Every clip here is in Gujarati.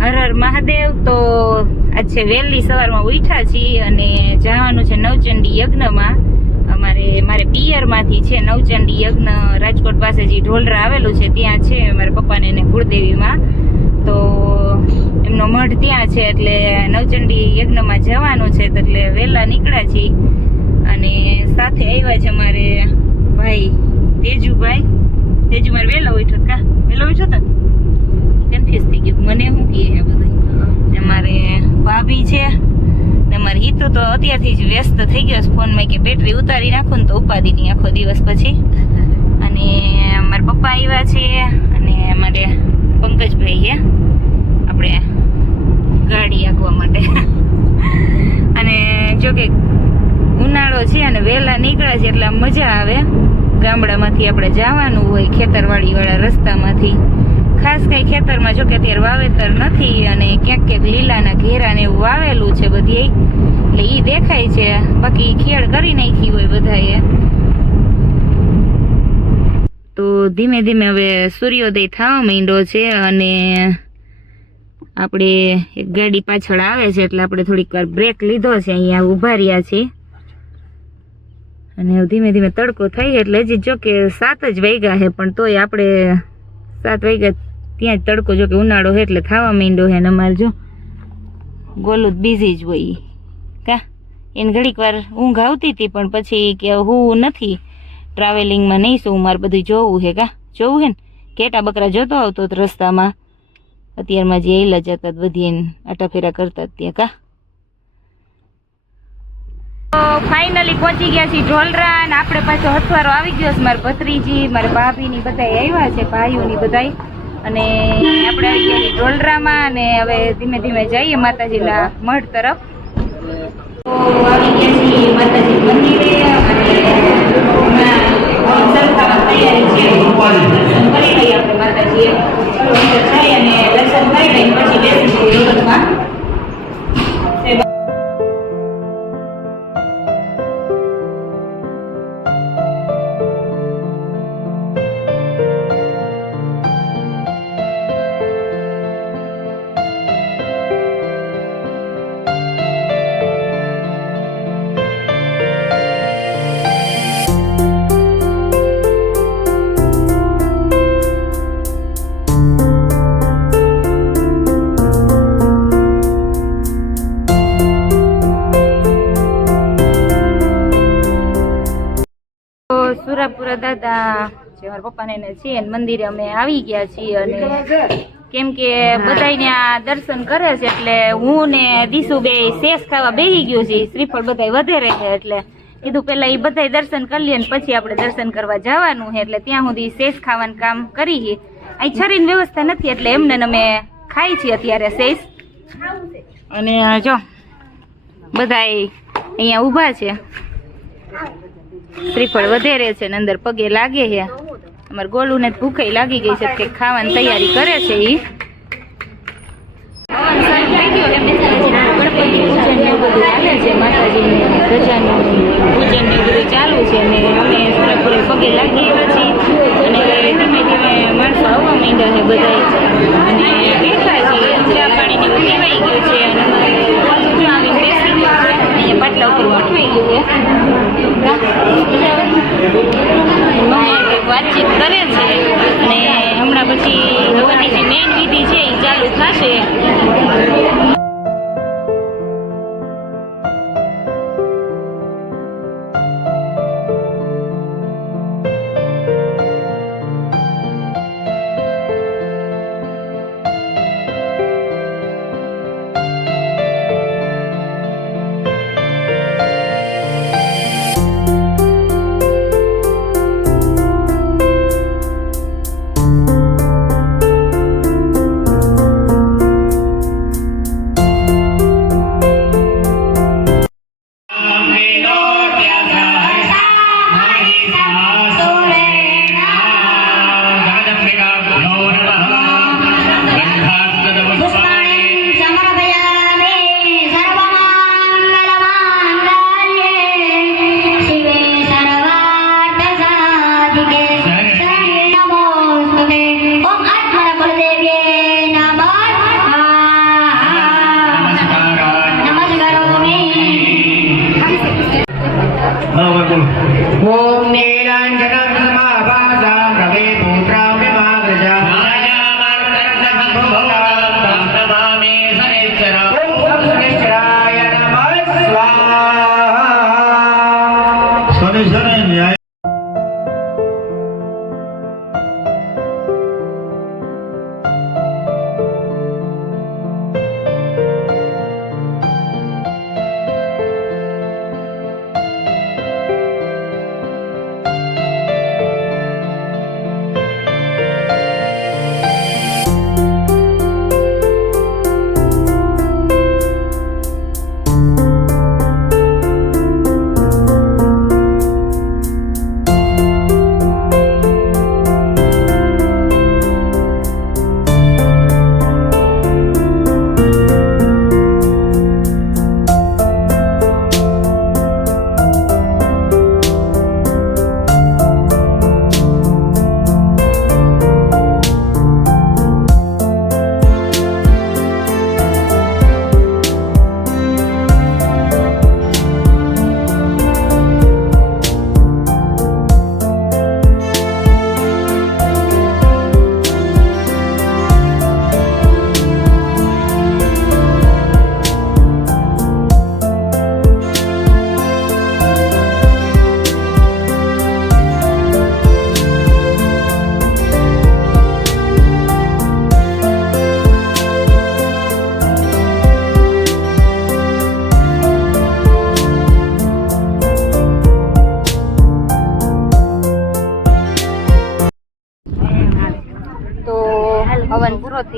હર હર મહાદેવ। તો આજ છે વહેલી સવારમાં ઉઠ્યા છીએ અને જવાનું છે નવચંડી યજ્ઞમાં। મારે પિયરમાંથી છે નવચંડી યજ્ઞ રાજકોટ પાસે જે ઢોલરા આવેલું છે ત્યાં છે મારા પપ્પાને એને કુળદેવીમાં। તો એમનો મઢ ત્યાં છે એટલે નવચંડી યજ્ઞમાં જવાનું છે। એટલે વહેલા નીકળ્યા છીએ અને સાથે આવ્યા છે મારે ભાઈ તેજુભાઈ। તેજુ મારે વહેલો ઉઠ્યો કા વહેલો ઉઠ્યો તો કન્ફ્યુઝ થઈ ગયું મને શું કહે છે બધું। અમારે ભાભી છે ને મારે હિતુ તો અત્યારથી જ વ્યસ્ત થઈ ગયો છે ફોનમાં કે બેટરી ઉતારી નાખું ને તો ઉપાધિ નહીં આખો દિવસ પછી। અને મારા પપ્પા આવ્યા છે અને અમારે પંકજભાઈ છે આપણે ગાડી આંકવા માટે। અને જો કે ઉનાળો છે અને વહેલા નીકળ્યા છે એટલે મજા આવે। ગામડામાંથી આપણે જવાનું હોય ખેતરવાડી વાળા રસ્તામાંથી, ખાસ કઈ ખેતરમાં જો કે અત્યારે વાવેતર નથી અને ક્યાંક ક્યાંક લીલાના ઘેરા ને એવું વાવેલું છે બધી એટલે ઈ દેખાય છે, બાકી ખેડ કરી નાખી હોય બધાએ। તો ધીમે ધીમે હવે સૂર્યોદય થવા માંડ્યો છે અને આપણે એક ગાડી પાછળ આવે છે એટલે આપણે થોડીક વાર બ્રેક લીધો છે, અહીંયા ઉભા રહ્યા છીએ અને ધીમે ધીમે તડકો થઈ એટલે હજી જો કે 7 જ વાગ્યા છે પણ તોય આપણે 7 વાગ્યા ત્યાં જ તડકો જો કે ઉનાળો છે એટલે થવા માંડ્યો છે। ને અમારે જો ગોલું બીઝી જ હોય કા એને ઘડીક વાર ઊંઘ આવતી હતી પણ પછી કે હું નથી ટ્રાવેલિંગમાં નહીં શું મારે બધું જોવું છે કા જોવું છે ને કેટા બકરા જોતો આવતો રસ્તામાં અત્યારમાં જે એલા જતા બધી એને આટાફેરા કરતા ત્યાં કા। તો ફાઇનલી પહોંચી ગયા છીએ ઢોલરા અને આપણે પાછો હથવારો આવી ગયો છે। મારા ભત્રીજી મારા ભાભીની બધા આવ્યા છે ભાઈઓની બધા અને આપણે આવી ગયા છીએ ઢોલરામાં અને હવે ધીમે ધીમે જઈએ માતાજીના મઢ તરફ। તો આવી ગયા છીએ માતાજી મંદિરે અને સરખામાં તૈયારી છે દર્શન કરી લઈએ આપણે માતાજીએ અંદર જઈ અને દર્શન કરી લઈએ પછી બેસી રોડમાં। સુરાપુરા દાદા જે મારા પપ્પાને છે મંદિરે અમે આવી ગયા છીએ અને કેમ કે બધાને આ દર્શન કરે છે એટલે હું ને દીસુ બે શેષ ખાવા બેસી ગયું છે। શ્રીફળ બધા વધારે છે એટલે કીધું પેલા એ બધા દર્શન કરી લઈએ ને પછી આપણે દર્શન કરવા જવાનું છે એટલે ત્યાં સુધી શેષ ખાવાનું કામ કરી। અહીં છરીની વ્યવસ્થા નથી એટલે એમને અમે ખાઈ છીએ અત્યારે શેષ। અને જો બધા અહીંયા ઊભા છે, શ્રીફળ વધેરે છે ને અંદર પગે લાગે છે। અમારે ગોલું ને ભૂખે લાગી ગઈ છે કે ખાવાની તૈયારી કરે છે ઈ। માતાજીને ધજાનું પૂજન ને બધું ચાલુ છે ને અમે સુરાપુરે પગે લાગી એવા છીએ અને ધીમે ધીમે માણસો આવવા માંડ્યા છે બધા અને બેઠા છીએ, ચા પાણી ને એવું પીવાઈ ગયું છે અને આવી બેસી ગયું છે અહીંયા પાટલા ઉપર ગોઠવાઈ ગયું છે। વાતચીત કરે છે અને હમણાં પછી હવાની જે મેઇન વિધિ છે એ ચાલુ થશે।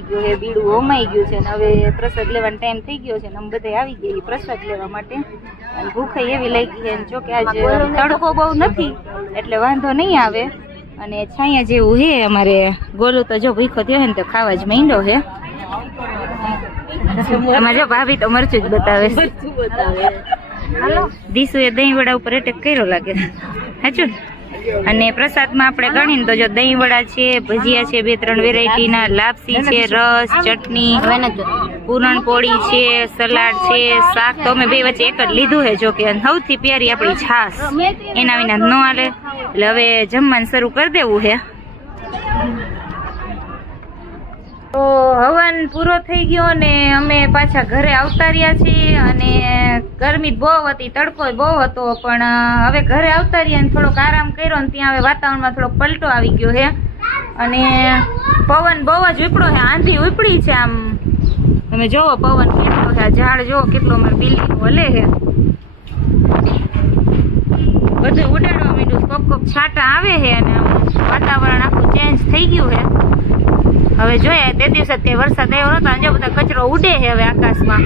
આવી ગયો છે, બીડું હોમાઈ ગયું છે ને હવે પ્રસાદ લેવાનો ટાઈમ થઈ ગયો છે ને અમે બધા આવી ગયા પ્રસાદ લેવા માટે અને ભૂખે એવી લાગી છે. જો કે આજે તડકો બહુ નથી એટલે વાંધો નહીં આવે અને છાયા જેવું છે. અમારે ગોલું તો જો ભૂખો થયો ને તો ખાવા જ માંડ્યો છે. અમારે જો ભાભી તો મરચું જ બતાવે છે. દીસુએ દહીં વડા ઉપર એટેક કર્યો લાગે સાચું. અને પ્રસાદમાં આપણે ગણીને તો જો દહીં વડા છે, ભજીયા છે, 2-3 વેરાયટીના, લાપસી છે, રસ, ચટણી, પૂરણપોળી છે, સલાડ છે, શાક તો અમે બે વચ્ચે એક જ લીધું છે. જો કે સૌથી પ્યારી આપણી છાશ એના વિના ન હાલે. એટલે હવે જમવાનું શરૂ કરી દેવું છે. તો હવન પૂરો થઈ ગયો ને અમે પાછા ઘરે આવતા રહ્યા છીએ. અને ગરમી બહુ હતી, તડકો બહુ હતો, પણ હવે ઘરે આવતા રહ્યા ને થોડોક આરામ કર્યો ને ત્યાં હવે વાતાવરણમાં થોડોક પલટો આવી ગયો છે અને પવન બહુ જ ઉપડ્યો છે, આંધી ઉપડી છે. આમ તમે જોવો પવન કેટલો છે, આ ઝાડ જોવો કેટલો અમારે બિલ્ડિંગ હલે છે, બધું ઉડાડવા માંડ્યું, કોક છાંટા આવે છે અને વાતાવરણ આખું ચેન્જ થઈ ગયું છે. હવે જોઈએ તે દિવસે તે વરસાદ આવ્યો નતો, આજે બધા કચરો ઉડે છે હવે આકાશમાં.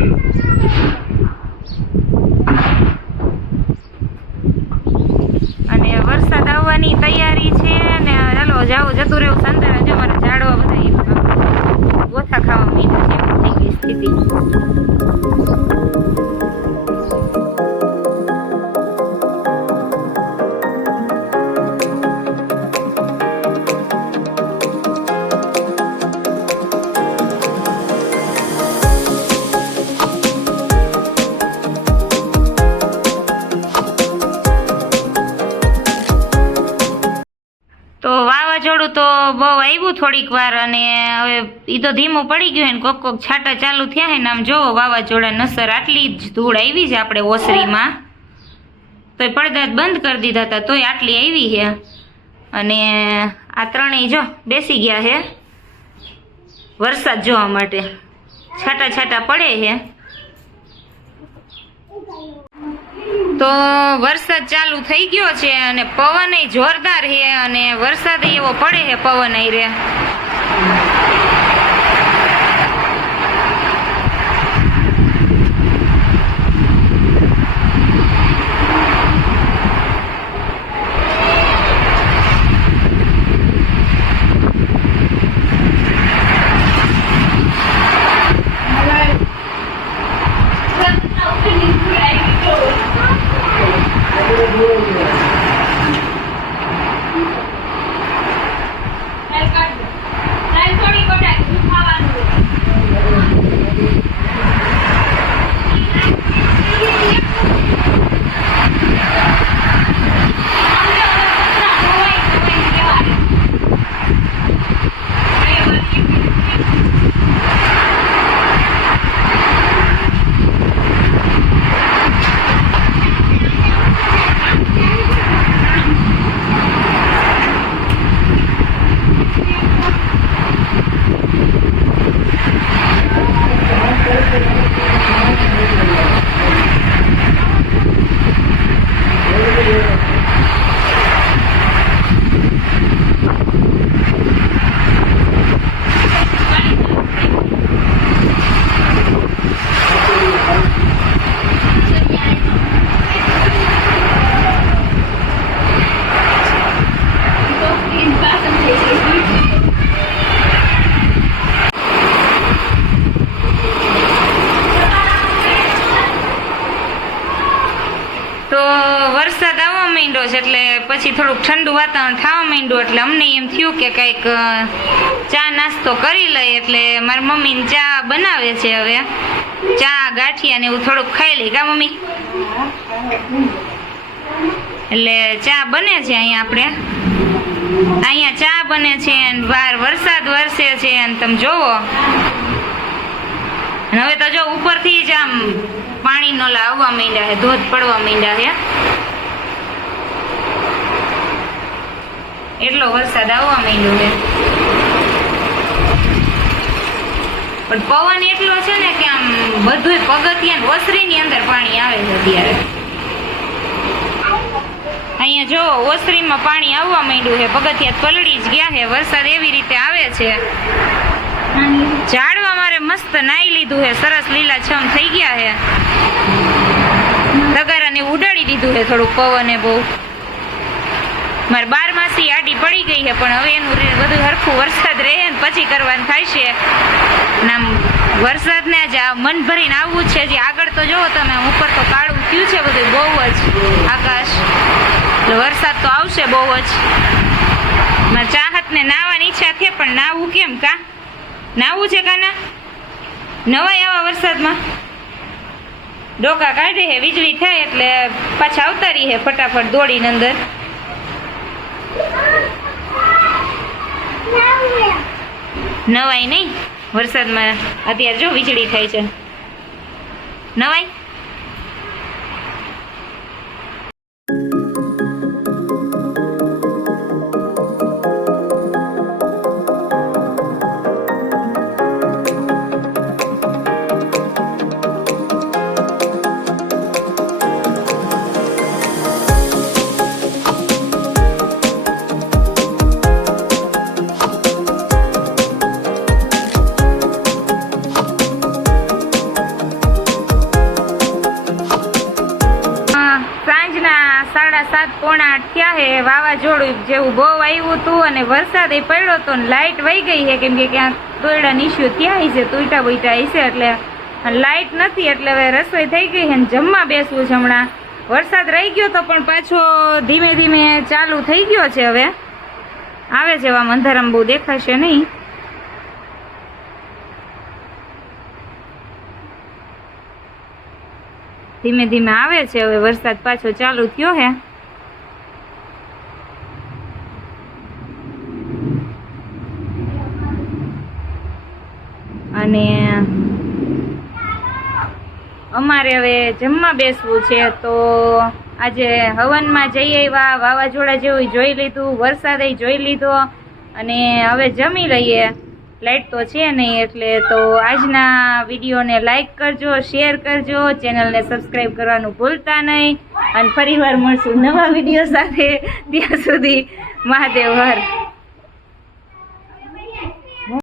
અને વરસાદ આવવાની તૈયારી છે ને ચાલો જતું રહેવું સંદર. જો મારા ઝાડવા બધા ગોથા ખાવા માંડ્યા છે, એવું થઈ ગઈ સ્થિતિ. તો વાવાઝોડું તો બહુ આવ્યું થોડીક વાર અને હવે એ તો ધીમું પડી ગયું ને કોક છાંટા ચાલુ થયા છે ને આમ જોવો વાવાઝોડા નસર આટલી જ ધૂળ આવી છે આપણે ઓસરીમાં. તોય પડદા બંધ કરી દીધા હતા તોય આટલી આવી છે. અને આ ત્રણેય જો બેસી ગયા છે વરસાદ જોવા માટે, છાંટા છાંટા પડે છે. તો વરસાદ ચાલુ થઈ ગયો છે અને પવન જોરદાર છે અને વરસાદ એવો પડે છે પવન રે. વરસાદ આવવા માંડ્યો છે એટલે પછી થોડુંક ઠંડુ વાતાવરણ થવા માંડ્યું એટલે અમને એમ થયું કે કંઈક ચા નાસ્તો કરી લઈએ. એટલે મારી મમ્મી ચા બનાવે છે, હવે ચા ગાંઠિયા ને એવું થોડુંક ખાઈ લઈ કા મમ્મી. એટલે ચા બને છે અહીંયા ચા બને છે અને બહાર વરસાદ વરસે છે અને તમે જોવો. હવે તો જો ઉપરથી જ આમ પાણીનો આવવા માંડ્યા છે, ધોધ પડવા માંડ્યા છે, એટલો વરસાદ આવવા માંડ્યો છે. પણ પવન એટલો છે ને કે આમ બધું પગથિયા ઓસરીની અંદર પાણી આવે છે અત્યારે. અહીંયા જો ઓસરીમાં પાણી આવવા માંડ્યું છે, પગથિયા પલળી જ ગયા છે, વરસાદ એવી રીતે આવે છે. ઝાડવા મારે મસ્ત નાઈ લીધું હે, સરસ લીલા છમ થઈ ગયા હે. તગારાને ઉડાડી દીધું હે થોડુંક પવને બહુ. મારે 12 માસી આડી પડી ગઈ છે, પણ હવે એનું બધું હરખું વરસાદ રહે ને પછી કરવાનું થાય છે. નામ વરસાદને જ મન ભરીને આવવું છે. હજી આગળ તો જોવો તમે, ઉપર તો કાળું થયું છે બધું બહુ જ આકાશ. એટલે વરસાદ તો આવશે બહુ જ. મારે ચાહતને નાવાની ઈચ્છા છે, પણ નાવું કેમ? કા નાવું છે કાના? નવાય આવા વરસાદમાં ડોકા કાઢે હે, વીજળી થાય એટલે પાછા અવતારી હે ફટાફટ દોડીને અંદર. નવાય નહીં વરસાદમાં. અત્યારે જો વીજળી થાય છે, નવાય. સાડા 7 પોણા 8 થયા હે. વાવાઝોડું જેવું બહુ આવ્યું હતું અને વરસાદ એ પડ્યો હતો ને લાઇટ વહી ગઈ છે, કેમ કે ક્યાંક દોયડા ઇસ્યુ થયા છે, તૂટા બુટા છે, એટલે લાઇટ નથી. એટલે હવે રસોઈ થઈ ગઈ છે ને જમવા બેસવું છે. હમણાં વરસાદ રહી ગયો તો પણ પાછો ધીમે ધીમે ચાલુ થઈ ગયો છે. હવે આવે છે, આમ અંધારામાં બહુ દેખાશે નહીં. ધીમે ધીમે આવે છે. હવે વરસાદ પાછો ચાલુ થયો હે. અને અમારે હવે જમવા બેસવું છે. તો આજે હવનમાં જઈ આવ્યા, વાવાઝોડા જેવું જોઈ લીધું, વરસાદે જોઈ લીધો, અને હવે જમી લઈએ. લાઇટ તો છે નહીં એટલે. તો આજના વિડીયોને લાઈક કરજો, શેર કરજો, ચેનલને સબસ્ક્રાઈબ કરવાનું ભૂલતા નહીં. અને ફરીવાર મળશું નવા વિડીયો સાથે. ત્યાં સુધી મહાદેવ હર.